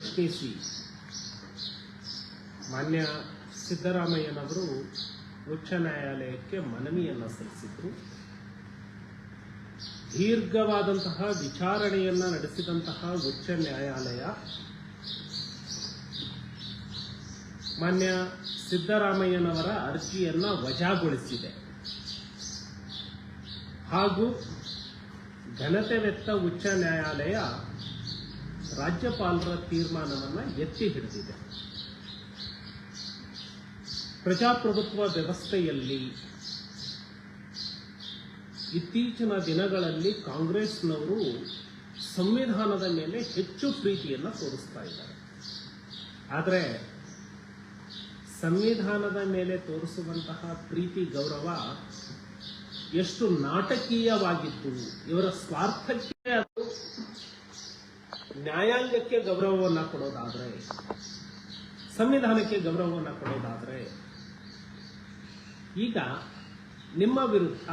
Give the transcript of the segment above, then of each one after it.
ಪ್ರಶ್ನಿಸಿ ಮಾನ್ಯ ಸಿದ್ದರಾಮಯ್ಯನವರು ಉಚ್ಚ ನ್ಯಾಯಾಲಯಕ್ಕೆ ಮನವಿಯನ್ನು ಸಲ್ಲಿಸಿದ್ರು. ದೀರ್ಘವಾದಂತಹ ವಿಚಾರಣೆಯನ್ನ ನಡೆಸಿದಂತಹ ಉಚ್ಚ ನ್ಯಾಯಾಲಯ ಮಾನ್ಯ ಸಿದ್ದರಾಮಯ್ಯನವರ ಅರ್ಜಿಯನ್ನ ವಜಾಗೊಳಿಸಿದೆ. ಹಾಗೂ ಘನತೆವೆತ್ತ ಉಚ್ಚ ನ್ಯಾಯಾಲಯ ರಾಜ್ಯಪಾಲರ ತೀರ್ಮಾನವನ್ನು ಎತ್ತಿ ಹಿಡಿದಿದೆ. ಪ್ರಜಾಪ್ರಭುತ್ವ ವ್ಯವಸ್ಥೆಯಲ್ಲಿ ಇತ್ತೀಚಿನ ದಿನಗಳಲ್ಲಿ ಕಾಂಗ್ರೆಸ್ನವರು ಸಂವಿಧಾನದ ಮೇಲೆ ಹೆಚ್ಚು ಪ್ರೀತಿಯನ್ನು ತೋರಿಸ್ತಾ ಇದ್ದಾರೆ. ಆದರೆ ಸಂವಿಧಾನದ ಮೇಲೆ ತೋರಿಸುವಂತಹ ಪ್ರೀತಿ, ಗೌರವ ಎಷ್ಟು ನಾಟಕೀಯವಾಗಿತ್ತು ಇವರ ಸ್ವಾರ್ಥಕ್ಕೆ ಅದು ನ್ಯಾಯಾಂಗಕ್ಕೆ ಗೌರವವನ್ನು ಕೊಡೋದಾದ್ರೆ, ಸಂವಿಧಾನಕ್ಕೆ ಗೌರವವನ್ನು ಕೊಡೋದಾದ್ರೆ, ಈಗ ನಿಮ್ಮ ವಿರುದ್ಧ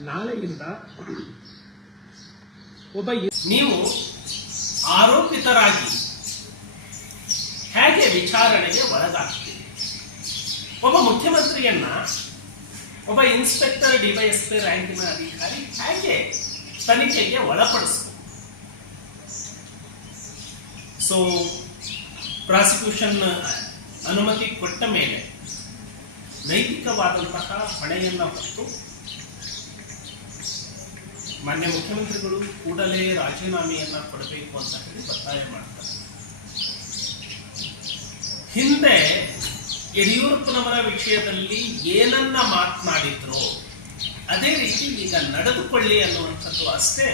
ನಾಳೆಯಿಂದ ಒಬ್ಬ ನೀವು ಆರೋಪಿತರಾಗಿ ಹೇಗೆ ವಿಚಾರಣೆಗೆ ಒಳಗಾಗ್ತೀರಿ? ಒಬ್ಬ ಮುಖ್ಯಮಂತ್ರಿಯನ್ನ, ಒಬ್ಬ ಇನ್ಸ್ಪೆಕ್ಟರ್ ಡಿವೈಎಸ್ಪಿ ರ್ಯಾಂಕಿನ ಅಧಿಕಾರಿ ಹೇಗೆ ತನಿಖೆಗೆ ಒಳಪಡಿಸಬೇಕು ಸೊ ಪ್ರಾಸಿಕ್ಯೂಷನ್ ಅನುಮತಿ ಕೊಟ್ಟ ಮೇಲೆ ನೈತಿಕವಾದಂತಹ ಹೊಣೆಯನ್ನು ಹೊತ್ತು ಮಾನ್ಯ ಮುಖ್ಯಮಂತ್ರಿಗಳು ಕೂಡಲೇ ರಾಜೀನಾಮೆಯನ್ನು ಕೊಡಬೇಕು ಅಂತ ಹೇಳಿ ಒತ್ತಾಯ ಮಾಡ್ತಾರೆ. ಹಿಂದೆ ಯಡಿಯೂರಪ್ಪನವರ ವಿಷಯದಲ್ಲಿ ಏನನ್ನ ಮಾತನಾಡಿದ್ರು, ಅದೇ ರೀತಿ ಈಗ ನಡೆದುಕೊಳ್ಳಿ ಅನ್ನುವಂಥದ್ದು ಅಷ್ಟೇ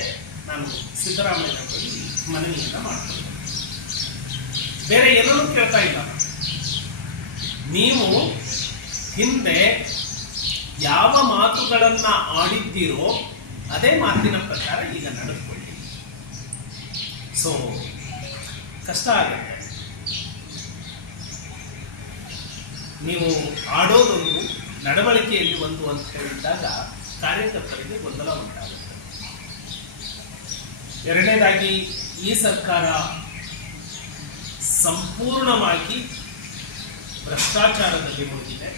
ನಾನು ಸಿದ್ದರಾಮಯ್ಯ ಮನವಿಯನ್ನ ಮಾಡ್ತೇನೆ. ಬೇರೆ ಏನನ್ನೂ ಕೇಳ್ತಾ ಇಲ್ಲ. ನೀವು ಹಿಂದೆ ಯಾವ ಮಾತುಗಳನ್ನು ಆಡಿದ್ದೀರೋ ಅದೇ ಮಾತಿನ ಪ್ರಕಾರ ಈಗ ನಡೆದುಕೊಳ್ಳಿ. ಸೊ ಕಷ್ಟ ಆಗುತ್ತೆ. ನೀವು ಆಡೋದೊಂದು ನಡವಳಿಕೆಯಲ್ಲಿ ಒಂದು ಅಂತ ಹೇಳಿದಾಗ ಕಾರ್ಯಕರ್ತರಿಗೆ ಗೊಂದಲ ಉಂಟಾಗುತ್ತೆ. ಎರಡನೇದಾಗಿ ಈ ಸರ್ಕಾರ ಸಂಪೂರ್ಣವಾಗಿ ಭ್ರಷ್ಟಾಚಾರದಲ್ಲಿ ಮುಳುಗಿದೆ.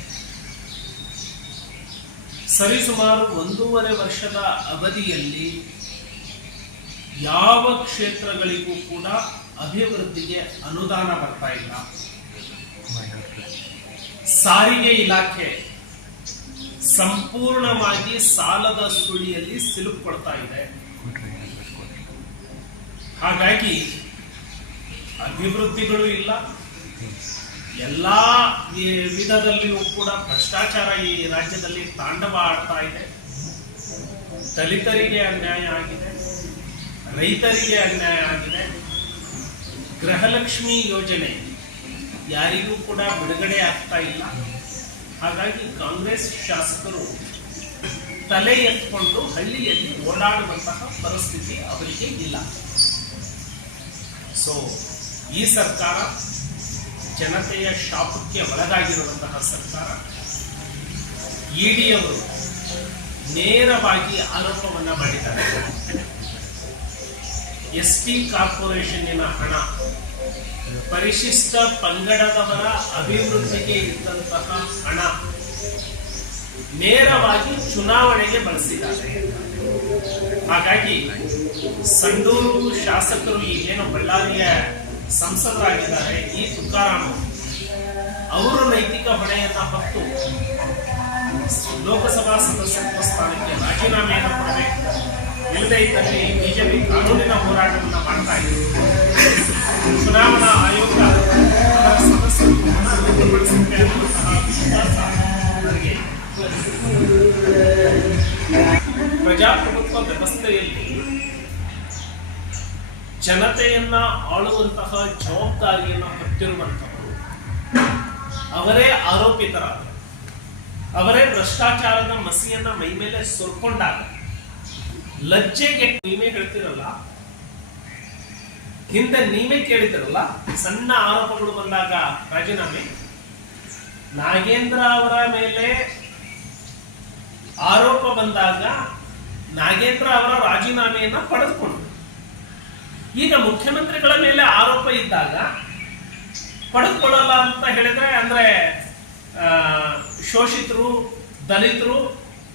ಸರಿಸುಮಾರು ಒಂದೂವರೆ ವರ್ಷದ ಅವಧಿಯಲ್ಲಿ ಯಾವ ಕ್ಷೇತ್ರಗಳಿಗೂ ಕೂಡ ಅಭಿವೃದ್ಧಿಗೆ ಅನುದಾನ ಬರ್ತಾ ಇಲ್ಲ. ಸಾರಿಗೆ ಇಲಾಖೆ ಸಂಪೂರ್ಣವಾಗಿ ಸಾಲದ ಸುಳಿಯಲ್ಲಿ ಸಿಲುಕೊಳ್ತಾ ಇದೆ. ಹಾಗಾಗಿ ಅಭಿವೃದ್ಧಿಗಳು ಇಲ್ಲ. ಎಲ್ಲ ವಿಧದಲ್ಲಿಯೂ ಕೂಡ ಭ್ರಷ್ಟಾಚಾರ ಈ ರಾಜ್ಯದಲ್ಲಿ ತಾಂಡವ ಆಡ್ತಾ ಇದೆ. ದಲಿತರಿಗೆ ಅನ್ಯಾಯ ಆಗಿದೆ. ರೈತರಿಗೆ ಅನ್ಯಾಯ ಆಗಿದೆ. ಗೃಹಲಕ್ಷ್ಮಿ ಯೋಜನೆ ಯಾರಿಗೂ ಕೂಡ ಬಿಡುಗಡೆ ಆಗ್ತಾ ಇಲ್ಲ. ಹಾಗಾಗಿ ಕಾಂಗ್ರೆಸ್ ಶಾಸಕರು ತಲೆ ಎತ್ಕೊಂಡು ಹಳ್ಳಿಯಲ್ಲಿ ಓಡಾಡುವಂತಹ ಪರಿಸ್ಥಿತಿ ಅವರಿಗೆ ಇಲ್ಲ. ಸೊ ಈ ಸರ್ಕಾರ ಜನತೆಯ ಶಾಪಕ್ಕೆ ಒಳಗಾಗಿರುವಂತಹ ಸರ್ಕಾರ, ಇಡಿಯವರು ನೇರವಾಗಿ ಆರೋಪವನ್ನು ಮಾಡಿದ್ದಾರೆ. ಎಸ್ ಟಿ ಕಾರ್ಪೊರೇಷನ್ನಿನ ಹಣ ಪರಿಶಿಷ್ಟ ಪಂಗಡದವರ ಅಭಿವೃದ್ಧಿಗೆ ಇದ್ದಂತಹ ಹಣ ನೇರವಾಗಿ ಚುನಾವಣೆಗೆ ಬಳಸಿದ್ದಾರೆ. ಹಾಗಾಗಿ ಸಂಡೂರು ಶಾಸಕರು ಈಗೇನು ಬಳ್ಳಾರಿಯ ಸಂಸದರಾಗಿದ್ದಾರೆ ಈ ತುಕಾರಾಮ್ ಅವರು. ನೈತಿಕ ಹೊಣೆಯನ್ನ ಹೊತ್ತು ಲೋಕಸಭಾ ಸದಸ್ಯತ್ವ ಸ್ಥಾನಕ್ಕೆ ರಾಜೀನಾಮೆಯನ್ನು ಕೊಡಬೇಕು. ಇಲ್ಲದೇ ಇದ್ದಲ್ಲಿ ಬಿಜೆಪಿ ಕಾನೂನಿನ ಹೋರಾಟವನ್ನು ಮಾಡ್ತಾ ಇದೆ. ಚುನಾವಣಾ ಆಯೋಗ ಸದಸ್ಯತ್ವವನ್ನು ರದ್ದುಪಡಿಸುತ್ತೆ ಅನ್ನುವಂತಹ ವಿಶ್ವಾಸ ಪ್ರಜಾಪ್ರಭುತ್ವ ವ್ಯವಸ್ಥೆಯಲ್ಲಿ ಜನತೆಯನ್ನ ಆಳುವಂತಹ ಜವಾಬ್ದಾರಿಯನ್ನು ಹೊತ್ತಿರುವಂತಹವರು ಅವರೇ ಆರೋಪಿತರಾದ. ಅವರೇ ಭ್ರಷ್ಟಾಚಾರದ ಮಸಿಯನ್ನ ಮೈ ಮೇಲೆ ಸುರ್ಕೊಂಡಾಗ. ಲಜ್ಜೆಗೆ ನೀವೇ ಹೇಳ್ತಿರಲ್ಲ? ಹಿಂದೆ ನೀವೇ ಕೇಳಿದಿರಲ್ಲ? ಸಣ್ಣ ಆರೋಪಗಳು ಬಂದಾಗ ರಾಜೀನಾಮೆ? ನಾಗೇಂದ್ರ ಅವರ ಮೇಲೆ ಆರೋಪ ಬಂದಾಗ ನಾಗೇಂದ್ರ ಅವರ ರಾಜೀನಾಮೆಯನ್ನ ಪಡೆದುಕೊಂಡು ಈಗ ಮುಖ್ಯಮಂತ್ರಿಗಳ ಮೇಲೆ ಆರೋಪ ಇದ್ದಾಗ ಪಡೆದುಕೊಳ್ಳಲ್ಲ ಅಂತ ಹೇಳಿದ್ರೆ ಅಂದ್ರೆ ಶೋಷಿತರು, ದಲಿತರು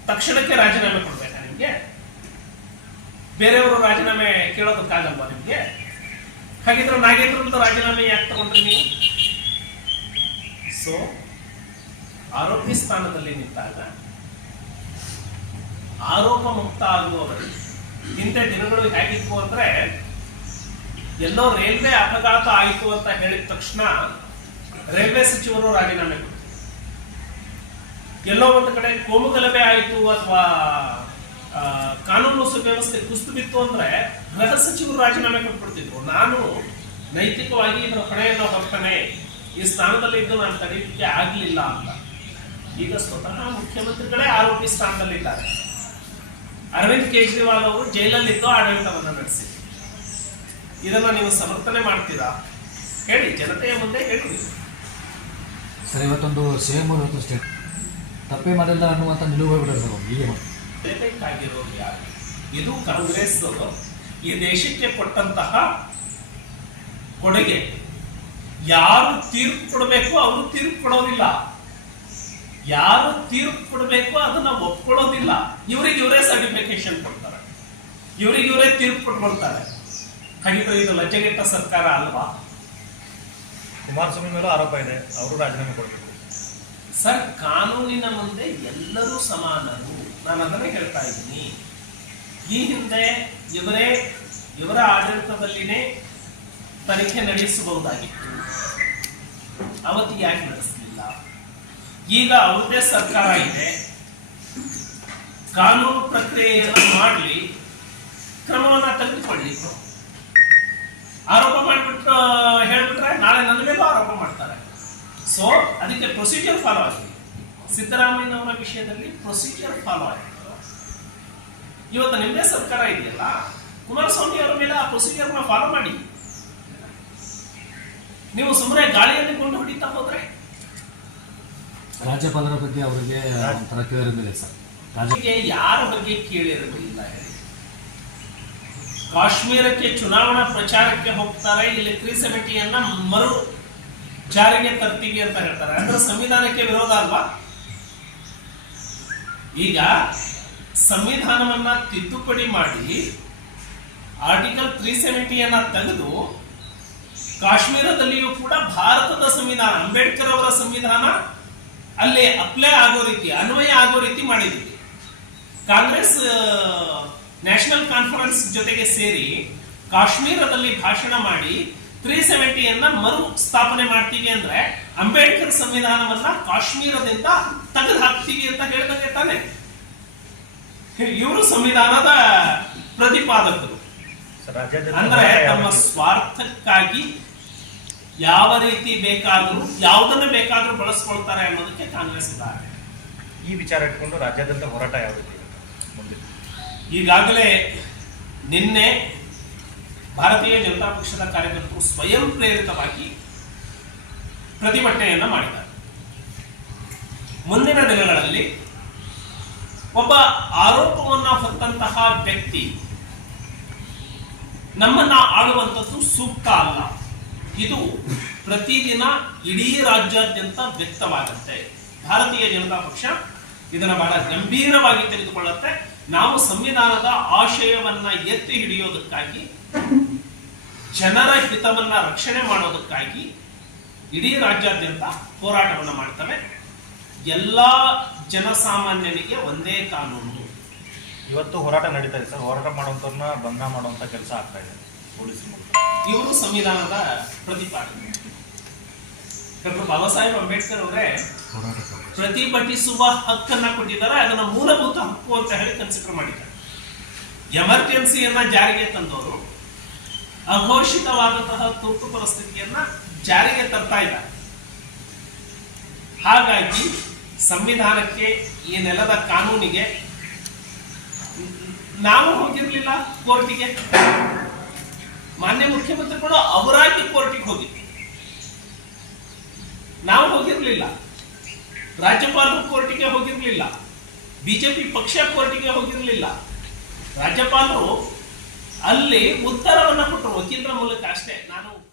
ತಕ್ಷಣಕ್ಕೆ ರಾಜೀನಾಮೆ ಕೊಡ್ಬೇಕಾ ನಿಮ್ಗೆ? ಬೇರೆಯವರು ರಾಜೀನಾಮೆ ಕೇಳೋದಕ್ಕಾಗಲ್ವಾ ನಿಮ್ಗೆ? ಹಾಗಿದ್ರೆ ನಾಗೇಂದ್ರಂತ ರಾಜೀನಾಮೆ ಯಾಕೆ ತಗೊಂಡ್ರಿ ನೀವು? ಸೊ ಆರೋಪಿ ಸ್ಥಾನದಲ್ಲಿ ನಿಂತಾಗ ಆರೋಪ ಮುಕ್ತ ಆಗುವವರು ಇಂಥ ದಿನಗಳು ಹೇಗಿತ್ತು ಅಂದ್ರೆ ಎಲ್ಲೋ ರೈಲ್ವೆ ಅಪಘಾತ ಆಯಿತು ಅಂತ ಹೇಳಿದ ತಕ್ಷಣ ರೈಲ್ವೆ ಸಚಿವರು ರಾಜೀನಾಮೆ ಕೊಟ್ಟರು ಎಲ್ಲೋ ಒಂದು ಕಡೆ ಕೋಮುಗಲಭೆ ಆಯಿತು ಅಥವಾ ಕಾನೂನು ಸುವ್ಯವಸ್ಥೆ ಕುಸಿದು ಬಿತ್ತು ಅಂದ್ರೆ ಗೃಹ ಸಚಿವರು ರಾಜೀನಾಮೆ ಕೊಟ್ಬಿಡ್ತಿದ್ರು. ನಾನು ನೈತಿಕವಾಗಿ ಇದರ ಹೊಣೆಯನ್ನು ಹೊರ್ತೇನೆ ಈ ಸ್ಥಾನದಲ್ಲಿ ಇದ್ದು ನಾನು ತಡೆಯಲಿಕ್ಕೆ ಆಗಲಿಲ್ಲ ಅಂತ. ಈಗ ಸ್ವತಃ ಮುಖ್ಯಮಂತ್ರಿಗಳೇ ಆರೋಪಿ ಸ್ಥಾನದಲ್ಲಿದ್ದಾರೆ. ಅರವಿಂದ್ ಕೇಜ್ರಿವಾಲ್ ಅವರು ಜೈಲಲ್ಲಿದ್ದು ಆಡಳಿತವನ್ನು ನಡೆಸಿ ಇದನ್ನ ನೀವು ಸಮರ್ಥನೆ ಮಾಡ್ತೀರಾ? ಹೇಳಿ ಜನತೆಯ ಮುಂದೆ ಹೇಳಿ ಸರ್ ಇವತ್ತೊಂದು ಸೇಮ್ ಇವತ್ತು ಸ್ಟೇಟ್ ತಪ್ಪೇ ಮಾಡಿಲ್ಲ ಅನ್ನುವಂಥ ನಿಲುವು ಬೇಕಾಗಿರೋರು ಯಾರು? ಇದು ಕಾಂಗ್ರೆಸ್ ಈ ದೇಶಕ್ಕೆ ಕೊಟ್ಟಂತಹ ಕೊಡುಗೆ. ಯಾರು ತೀರ್ಪು ಕೊಡಬೇಕು ಅವರು ತೀರ್ಪು ಕೊಡೋದಿಲ್ಲ. ಯಾರು ತೀರ್ಪು ಕೊಡಬೇಕು ಅದನ್ನ ಒಪ್ಕೊಳ್ಳೋದಿಲ್ಲ. ಇವ್ರಿಗೆ ಇವರೇ ಸರ್ಟಿಫಿಕೇಶನ್ ಕೊಡ್ತಾರೆ. ಇವರಿಗೆ ಇವರೇ ತೀರ್ಪು ಕೊಟ್ಕೊಳ್ತಾರೆ ಹಾಗಿದ್ರೆ ಇದು ಲಜ್ಜೆಗೆಟ್ಟ ಸರ್ಕಾರ ಅಲ್ವಾ? ಕುಮಾರಸ್ವಾಮಿ ಮೇಲೂ ಆರೋಪ ಇದೆ ಅವರು ರಾಜೀನಾಮೆ ಕೊಡಬೇಕು. ಸರ್ ಕಾನೂನಿನ ಮುಂದೆ ಎಲ್ಲರೂ ಸಮಾನರು. ನಾನು ಅದನ್ನೇ ಹೇಳ್ತಾ ಇದ್ದೀನಿ. ಈ ಹಿಂದೆ ಇವರೇ ಇವರ ಆಡಳಿತದಲ್ಲಿನೇ ತನಿಖೆ ನಡೆಸಬಹುದಾಗಿತ್ತು. ಅವತ್ತು ಯಾಕೆ ನಡೆಸಲಿಲ್ಲ? ಈಗ ಅವರದೇ ಸರ್ಕಾರ ಇದೆ. ಕಾನೂನು ಪ್ರಕ್ರಿಯೆಯನ್ನು ಮಾಡಲಿ ಕ್ರಮವನ್ನು ತೆಗೆದುಕೊಳ್ಳಿ. ಆರೋಪ ಮಾಡಿಬಿಟ್ಟು ಹೇಳ್ಬಿಟ್ರೆ ನಾಳೆ ನನ್ನ ಮೇಲೂ ಆರೋಪ ಮಾಡ್ತಾರೆ. ಸೊ ಅದಕ್ಕೆ ಪ್ರೊಸೀಜರ್ ಫಾಲೋ ಆಗಿದೆ ಸಿದ್ದರಾಮಯ್ಯನವರ ವಿಷಯದಲ್ಲಿ ಪ್ರೊಸೀಜರ್ ಫಾಲೋ ಆಗಿದೆ ಇವತ್ತು ನಿಮ್ಮದೇ ಸರ್ಕಾರ ಇದೆಯಲ್ಲ ಕುಮಾರಸ್ವಾಮಿ ಅವರ ಮೇಲೆ ಆ ಪ್ರೊಸೀಜರ್ನ ಫಾಲೋ ಮಾಡಿ. ನೀವು ಸುಮ್ಮನೆ ಗಾಳಿಯಲ್ಲಿ ಕೊಂಡು ಹೊಡಿತಾ ಹೋದ್ರೆ? ರಾಜ್ಯಪಾಲರ ಬಗ್ಗೆ ಅವರಿಗೆ ಒಂಥರ ಕೇಳಿರಲಿಲ್ಲ ಸರ್. ರಾಜ್ಯ ಯಾರ ಬಗ್ಗೆ ಕೇಳಿರಲಿಲ್ಲ ಹೇಳಿ. ಕಾಶ್ಮೀರಕ್ಕೆ ಚುನಾವಣಾ ಪ್ರಚಾರಕ್ಕೆ ಹೋಗ್ತಾರೆ, ಇಲ್ಲಿ ತ್ರೀ ಸೆವೆಂಟಿಯನ್ನ ಮರು ಜಾರಿಗೆ ತರ್ತೀವಿ ಅಂತ ಹೇಳ್ತಾರೆ. ಅಂದ್ರೆ ಸಂವಿಧಾನಕ್ಕೆ ವಿರೋಧ ಅಲ್ವಾ? ಈಗ ಸಂವಿಧಾನವನ್ನ ತಿದ್ದುಪಡಿ ಮಾಡಿ ಆರ್ಟಿಕಲ್ ತ್ರೀ ಸೆವೆಂಟಿಯನ್ನ ತೆಗೆದು ಕಾಶ್ಮೀರದಲ್ಲಿಯೂ ಕೂಡ ಭಾರತದ ಸಂವಿಧಾನ, ಅಂಬೇಡ್ಕರ್ ಅವರ ಸಂವಿಧಾನ ಅಲ್ಲಿ ಅಪ್ಲೈ ಆಗೋ ರೀತಿ, ಅನ್ವಯ ಆಗೋ ರೀತಿ ಮಾಡಿದ್ವಿ ಕಾಂಗ್ರೆಸ್ ನ್ಯಾಷನಲ್ ಕಾನ್ಫರೆನ್ಸ್ ಜೊತೆಗೆ ಸೇರಿ ಕಾಶ್ಮೀರದಲ್ಲಿ ಭಾಷಣ ಮಾಡಿ ತ್ರೀ ಸೆವೆಂಟಿಯನ್ನ ಮರು ಸ್ಥಾಪನೆ ಮಾಡ್ತೀವಿ ಅಂದ್ರೆ ಅಂಬೇಡ್ಕರ್ ಸಂವಿಧಾನವನ್ನ ಕಾಶ್ಮೀರದಿಂದ ತೆಗೆದು ಹಾಕ್ತೀವಿ ಅಂತ ಹೇಳ್ದಂಗೆ ತಾನೆ. ಇವರು ಸಂವಿಧಾನದ ಪ್ರತಿಪಾದಕರು. ಅಂದ್ರೆ ತಮ್ಮ ಸ್ವಾರ್ಥಕ್ಕಾಗಿ ಯಾವ ರೀತಿ ಬೇಕಾದರೂ ಯಾವುದನ್ನ ಬೇಕಾದ್ರೂ ಬಳಸ್ಕೊಳ್ತಾರೆ ಅನ್ನೋದಕ್ಕೆ ಕಾಂಗ್ರೆಸ್ ಇದ್ದಾರೆ. ಈ ವಿಚಾರ ಇಟ್ಕೊಂಡು ರಾಜ್ಯಾದ್ಯಂತ ಹೋರಾಟ ಯಾವ ರೀತಿ ಇರುತ್ತೆ ಮುಂದೆ ಈಗಾಗಲೇ ನಿನ್ನೆ ಭಾರತೀಯ ಜನತಾ ಪಕ್ಷದ ಕಾರ್ಯಕರ್ತರು ಸ್ವಯಂ ಪ್ರೇರಿತವಾಗಿ ಪ್ರತಿಭಟನೆಯನ್ನು ಮಾಡಿದ್ದಾರೆ. ಮುಂದಿನ ದಿನಗಳಲ್ಲಿ ಒಬ್ಬ ಆರೋಪವನ್ನ ಹೊತ್ತಂತಹ ವ್ಯಕ್ತಿ ನಮ್ಮನ್ನ ಆಳುವಂಥದ್ದು ಸೂಕ್ತ ಅಲ್ಲ. ಇದು ಪ್ರತಿದಿನ ಇಡೀ ರಾಜ್ಯಾದ್ಯಂತ ವ್ಯಕ್ತವಾಗುತ್ತೆ. ಭಾರತೀಯ ಜನತಾ ಪಕ್ಷ ಇದನ್ನು ಬಹಳ ಗಂಭೀರವಾಗಿ ತೆಗೆದುಕೊಳ್ಳುತ್ತೆ. ನಾವು ಸಂವಿಧಾನದ ಆಶಯವನ್ನ ಎತ್ತಿ ಹಿಡಿಯೋದಕ್ಕಾಗಿ ಜನರ ಹಿತವನ್ನ ರಕ್ಷಣೆ ಮಾಡೋದಕ್ಕಾಗಿ ಇಡೀ ರಾಜ್ಯಾದ್ಯಂತ ಹೋರಾಟವನ್ನು ಮಾಡ್ತವೆ. ಎಲ್ಲ ಜನಸಾಮಾನ್ಯನಿಗೆ ಒಂದೇ ಕಾನೂನು. ಇವತ್ತು ಹೋರಾಟ ನಡೀತಾ ಇದೆ ಸರ್. ಹೋರಾಟ ಮಾಡುವಂತವ್ರನ್ನ ಬಂಧ ಮಾಡುವಂತ ಕೆಲಸ ಆಗ್ತಾ ಇದೆ ಇವರು ಸಂವಿಧಾನದ ಪ್ರತಿಪಾದನೆ ಡಾಕ್ಟರ್ ಬಾಬಾ ಸಾಹೇಬ್ ಅಂಬೇಡ್ಕರ್ ಅವರೇ ಪ್ರತಿಭಟಿಸುವ ಹಕ್ಕನ್ನ ಕೊಟ್ಟಿದ್ದಾರೆ. ಅದನ್ನ ಮೂಲಭೂತ ಅಂತ ಹೇಳಿ ಕನ್ಸಿಡರ್ ಮಾಡಿದ್ದಾರೆ. ಎಮರ್ಜೆನ್ಸಿಯನ್ನ ಜಾರಿಗೆ ತಂದವರು ಅಘೋಷಿತವಾದಂತಹ ತುರ್ತು ಪರಿಸ್ಥಿತಿಯನ್ನ ಜಾರಿಗೆ ತರ್ತಾ ಇದ್ದಾರೆ. ಹಾಗಾಗಿ ಸಂವಿಧಾನಕ್ಕೆ ಈ ನೆಲದ ಕಾನೂನಿಗೆ ನಾವು ಹೋಗಿರ್ಲಿಲ್ಲ ಕೋರ್ಟಿಗೆ. ಮಾನ್ಯ ಮುಖ್ಯಮಂತ್ರಿಗಳು ಅವರಾಗಿ ಕೋರ್ಟಿಗೆ ಹೋಗಿದ್ರು. ನಾವು ಹೋಗಿರ್ಲಿಲ್ಲ. ರಾಜ್ಯಪಾಲರು ಕೋರ್ಟಿಗೆ ಹೋಗಿರ್ಲಿಲ್ಲ. ಬಿಜೆಪಿ ಪಕ್ಷ ಕೋರ್ಟಿಗೆ ಹೋಗಿರಲಿಲ್ಲ. ರಾಜ್ಯಪಾಲರು ಅಲ್ಲಿ ಉತ್ತರವನ್ನು ಕೊಟ್ಟರು ವಕೀಲರ ಮೂಲಕ ಅಷ್ಟೇ. ನಾನು